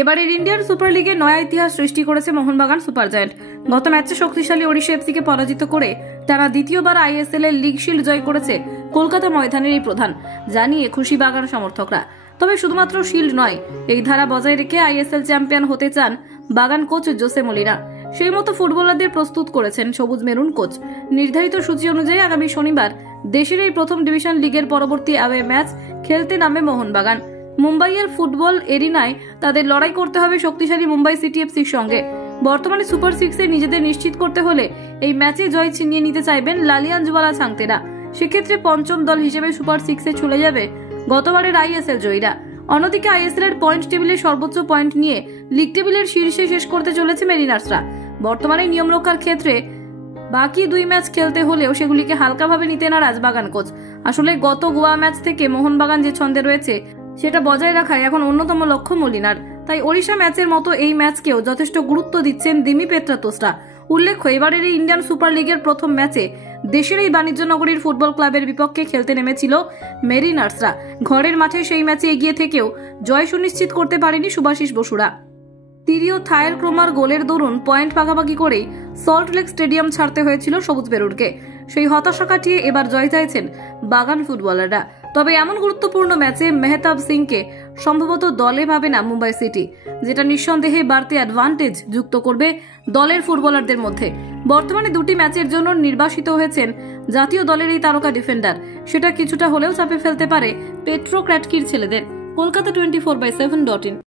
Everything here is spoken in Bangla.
এবারের ইন্ডিয়ান সুপার লিগে নয়া ইতিহাস সৃষ্টি করেছে মোহনবাগান সুপার জায়ান্ট। গত ম্যাচে শক্তিশালী ওড়িশা এফসিকে পরাজিত করে তারা দ্বিতীয়বার আইএসএল এর লিগ শিল্ড জয় করেছে কলকাতা ময়দানের এই প্রধান, জানিয়ে খুশি বাগান সমর্থকরা। তবে শুধুমাত্র শিল্ড নয়, এই ধারা বজায় রেখে আইএসএল চ্যাম্পিয়ন হতে চান বাগান কোচ জোসে মলিনা। সেই মতো ফুটবলারদের প্রস্তুত করেছেন সবুজ মেরুন কোচ। নির্ধারিত সূচি অনুযায়ী আগামী শনিবার দেশের এই প্রথম ডিভিশন লিগের পরবর্তী অ্যাওয়ে ম্যাচ খেলতে নামে মোহনবাগান। মুম্বাইয়ের ফুটবল এরিনায় তাদের লড়াই করতে হবে শক্তিশালী মুম্বাই সিটি এফসির সঙ্গে। বর্তমানে সুপার সিক্সে নিজেদের নিশ্চিত করতে হলে এই ম্যাচে জয় ছিনিয়ে নিতে চাইবেন লালিয়াঞ্জওয়ালা সাংতেরা। সেক্ষেত্রে পঞ্চম দল হিসেবে সুপার সিক্সে চলে যাবে গতবারের আইএসএল জয়ীরা। অন্যদিকে আইএসএল এর পয়েন্ট টেবিলে সর্বোচ্চ পয়েন্ট নিয়ে লিগ টেবিলের শীর্ষে শেষ করতে চলেছে মেরিনার্সরা। বর্তমানে নিয়ম রক্ষার ক্ষেত্রে বাকি দুই ম্যাচ খেলতে হলেও সেগুলিকে হালকাভাবে নিতে নারাজ বাগান কোচ। আসলে গত গোয়া ম্যাচ থেকে মোহনবাগান যে ছন্দে রয়েছে সেটা বজায় রাখাই এখন অন্যতম লক্ষ্য মলিনার। তাই ওড়িশা ম্যাচের মতো এই ম্যাচকেও যথেষ্ট গুরুত্ব দিচ্ছেন দিমি পেত্রাতোসরা। উল্লেখ্য, এবারের এই ইন্ডিয়ান সুপার লিগের প্রথম ম্যাচে দেশের এই বাণিজ্য নগরীর ফুটবল ক্লাবের বিপক্ষে খেলতে নেমেছিল মেরিনার্সরা। ঘরের মাঠে সেই ম্যাচে এগিয়ে থেকেও জয় সুনিশ্চিত করতে পারেনি সুভাশিস বসুরা। তিরিও থায়ের ক্রোমার গোলের দরুন পয়েন্ট ভাগাভাগি করেই সল্ট লেক স্টেডিয়াম ছাড়তে হয়েছিল সবুজ বেরুরকে। সেই হতাশা কাটিয়ে এবার জয় চাইছেন বাগান ফুটবলাররা। তবে এমন গুরুত্বপূর্ণ ম্যাচে মেহতাব সিংকে সম্ভবত দলে ভাবে না মুম্বাই সিটি, যেটা নিঃসন্দেহে বাড়তি অ্যাডভান্টেজ যুক্ত করবে দলের ফুটবলারদের মধ্যে। বর্তমানে দুটি ম্যাচের জন্য নির্বাসিত হয়েছেন জাতীয় দলের এই তারকা ডিফেন্ডার। সেটা কিছুটা হলেও চাপে ফেলতে পারে পেট্রো ক্র্যাটকির ছেলেদের। কলকাতা 24/7.in।